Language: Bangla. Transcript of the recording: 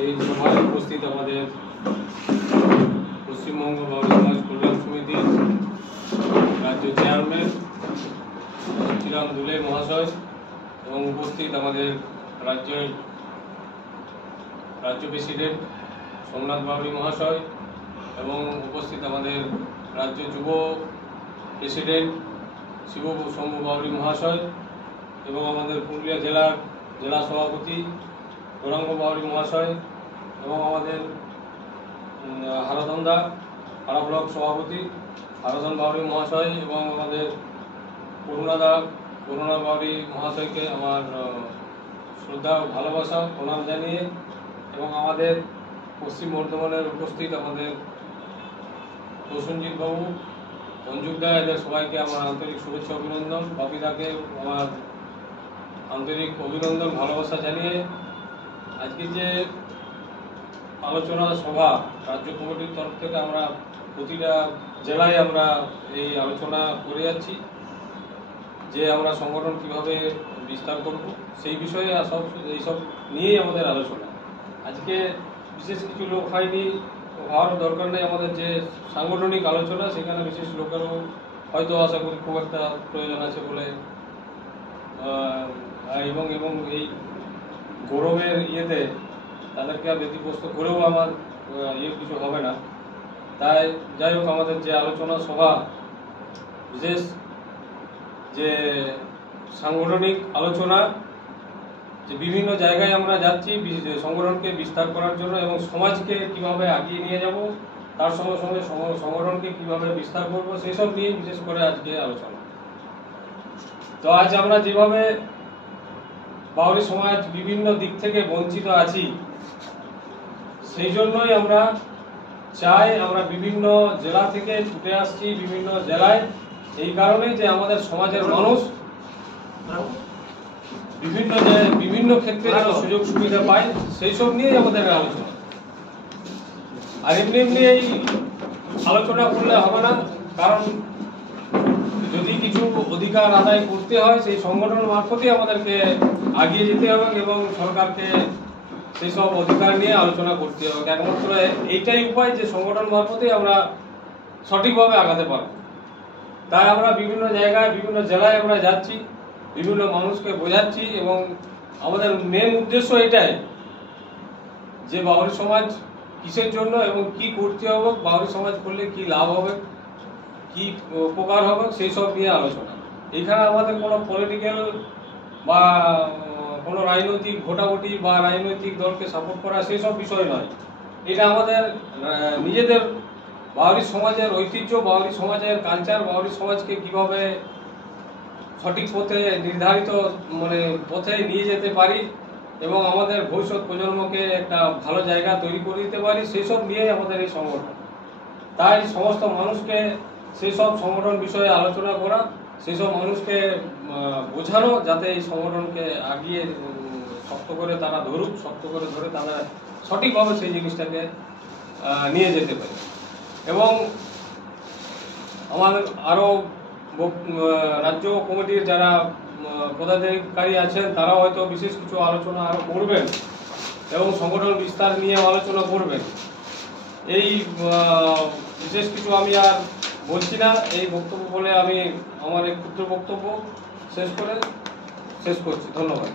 এই সভায় উপস্থিত আমাদের পশ্চিমবঙ্গ বাউরি সমাজ কল্যাণ সমিতির রাজ্য চেয়ারম্যান শ্রীরাম দুলে মহাশয় এবং উপস্থিত আমাদের রাজ্য প্রেসিডেন্ট সোমনাথ বাউরি মহাশয় এবং উপস্থিত আমাদের রাজ্য যুব প্রেসিডেন্ট শিব শম্ভু বাউরি মহাশয় এবং আমাদের পুরুলিয়া জেলা সভাপতি গৌরাঙ্গ বাউরি মহাশয় এবং আমাদের হারাধন্দা হারা ব্লক সভাপতি হারাধন বাউরি মহাশয় এবং আমাদের করুণা বাউরি মহাশয়কে আমার শ্রদ্ধা ভালোবাসা প্রণাম জানিয়ে এবং আমাদের পশ্চিম বর্ধমানের উপস্থিত আমাদের প্রসেনজিৎ বাবু অঞ্জুদা এদের সবাইকে আমার আন্তরিক শুভেচ্ছা অভিনন্দন, বাপিদাকে আমার আন্তরিক অভিনন্দন ভালোবাসা জানিয়ে আজকে যে আলোচনা সভা রাজ্য কমিটির তরফ থেকে আমরা প্রতিটা জেলায় আমরা এই আলোচনা করে যাচ্ছি যে আমরা সংগঠন কিভাবে বিস্তার করব সেই বিষয়ে এইসব নিয়েই আমাদের আলোচনা। আজকে বিশেষ কিছু লোক হয়নি, হওয়ার দরকার নেই। আমাদের যে সাংগঠনিক আলোচনা সেখানে বিশেষ লোকেরও হয়তো আশা করি খুব একটা প্রয়োজন আছে বলে এবং এই গৌরবের ইয়েতে তাদেরকে ব্যতিগ্রস্ত করেও আমার কিছু হবে না। তাই যাই হোক, আমাদের যে আলোচনা সভা বিশেষ যে সাংগঠনিক আলোচনা, যে বিভিন্ন জায়গায় আমরা যাচ্ছি সংগঠনকে বিস্তার করার জন্য এবং সমাজকে কিভাবে এগিয়ে নিয়ে যাব, তার সঙ্গে সঙ্গে সংগঠনকে কিভাবে বিস্তার করব সেই সব নিয়ে বিশেষ করে আজকে আলোচনা। তো আজ আমরা যেভাবে বাউরি সমাজ বিভিন্ন দিক থেকে বঞ্চিত আছি, সেই জন্যই আমরা চাই আমরা বিভিন্ন জেলা থেকে ছুটে আসছি বিভিন্ন জেলায়, এই কারণে যে আমাদের সমাজের মানুষ বিভিন্ন ক্ষেত্রে যেন সুযোগ সুবিধা পায় সেই সব নিয়েই আমাদের আলোচনা। আর এমনি এই আলোচনা করলে হবে না, কারণ যদি কিছু অধিকার আদায় করতে হয় সেই সংগঠন মারফতই আমাদেরকে এগিয়ে যেতে হবে এবং সরকারকে সেই সব অধিকার নিয়ে আলোচনা করতে হবে। একমাত্র এইটাই উপায় যে সংগঠন মারফতেই আমরা সঠিকভাবে আগাতে পারব। তাই আমরা বিভিন্ন জায়গায় বিভিন্ন জেলায় আমরা যাচ্ছি, বিভিন্ন মানুষকে বোঝাচ্ছি এবং আমাদের মেন উদ্দেশ্য এটাই যে বাউরি সমাজ কিসের জন্য এবং কি করতে হবে, বাউরি সমাজ করলে কি লাভ হবে, কি উপকার হবে সেই সব নিয়ে আলোচনা। এখানে আমাদের কোনো পলিটিক্যাল বা কোনো রাজনৈতিক ভোটাভুটি বা রাজনৈতিক দলকে সাপোর্ট করা সেই সব বিষয় নয়। এটা আমাদের নিজেদের বাউরি সমাজের ঐতিহ্য, বাউরি সমাজের কালচার, বাউরি সমাজকে কিভাবে সঠিক পথে নির্ধারিত পথে নিয়ে যেতে পারি এবং আমাদের ভবিষ্যৎ প্রজন্মকে একটা ভালো জায়গা তৈরি করে দিতে পারি সেই সব নিয়েই আমাদের এই সংগঠন। তাই সমস্ত মানুষকে সেই সব সংগঠন বিষয়ে আলোচনা করা, সেই সব মানুষকে বোঝানো যাতে এই সংগঠনকে আগিয়ে শক্ত করে তারা ধরুক, শক্ত করে ধরে তারা সঠিকভাবে সেই জিনিসটাকে নিয়ে যেতে পারে। এবং আমাদের আরও রাজ্য কমিটির যারা পদাধিকারী আছেন তারাও হয়তো বিশেষ কিছু আলোচনা আরও করবেন এবং সংগঠন বিস্তার নিয়ে আলোচনা করবেন। এই বিশেষ কিছু আমি আর বলছি না, এই বক্তব্য বলে আমি আমার এই ক্ষুদ্র বক্তব্য শেষ করছি। ধন্যবাদ।